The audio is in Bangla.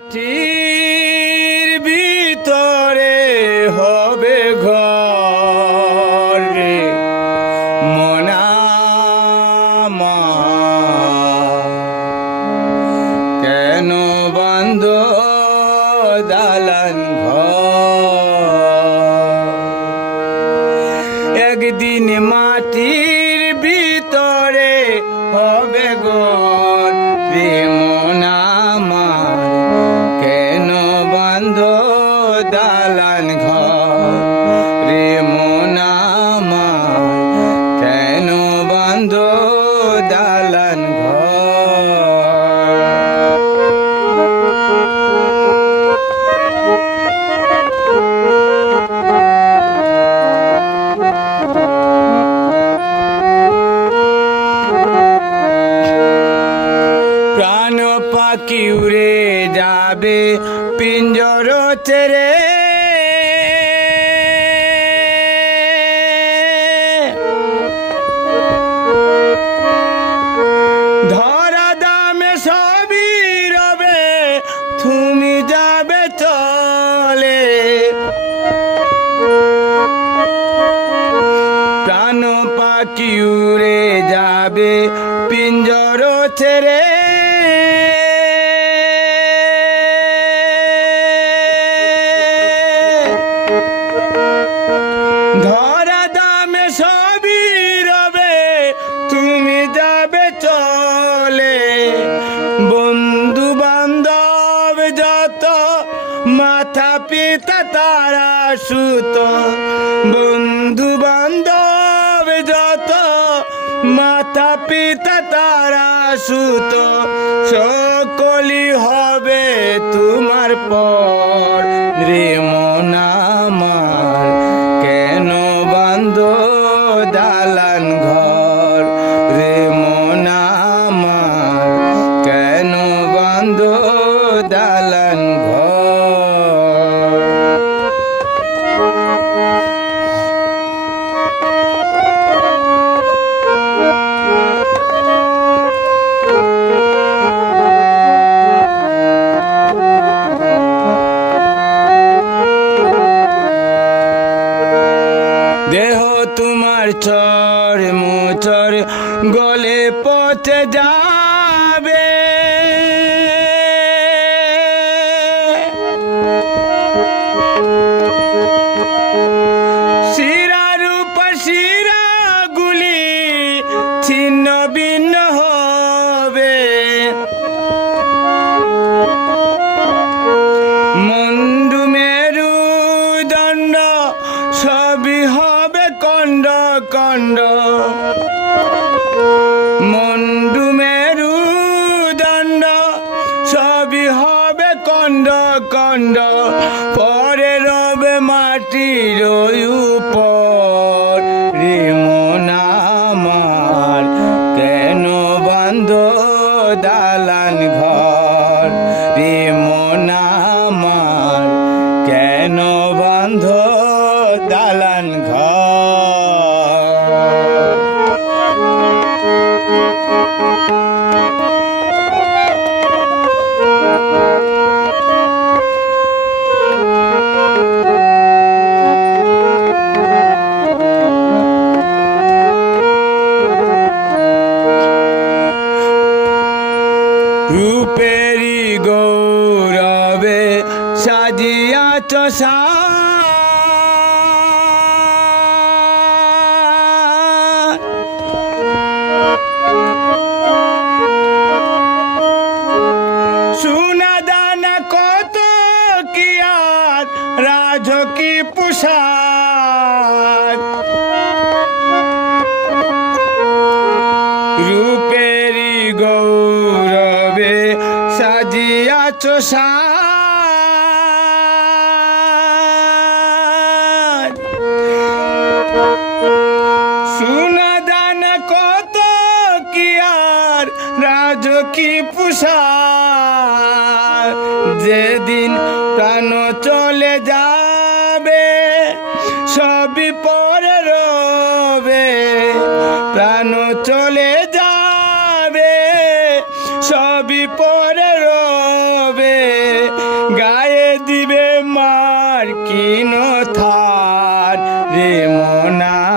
মাটির ভিতরে হবে ঘর রে। মনামা। কেন বন্ধ দালান ঘর? একদিন মাটির দালান ঘর রে মনামার কেন বন্ধ দালান ঘর? পিঞ্জর তেরে ধরা দামে সবই রবে, তুমি যাবে চলে। প্রাণ পাখি উড়ে যাবে পিঞ্জর ছেড়ে পিতা তারা সুত বন্ধু বান্ধব যত মাতা পিতা তারা সুত সকলি হবে তোমার পর। রে চর মোচর গলে পথে যাবে কণ্ড। মন্ডু মেরু দণ্ড, সবই হবে কণ্ড কণ্ড। পরে রবে মাটির উপর। রে কেন বান্ধ দালান ঘর? রে মনামার কেন বান্ধ রূপেরি গৌরবে সাজিয়া চষা সোনা কত কি আর রাজকি পোশাক সাজ সোনা দানা কত কি আর রাজকি পোশাক যেদিন প্রাণ চলে যাবে, সবই পরে রবে। প্রাণ চলে যাবে, সবই পরে দিবে মার কিনো থার রে মন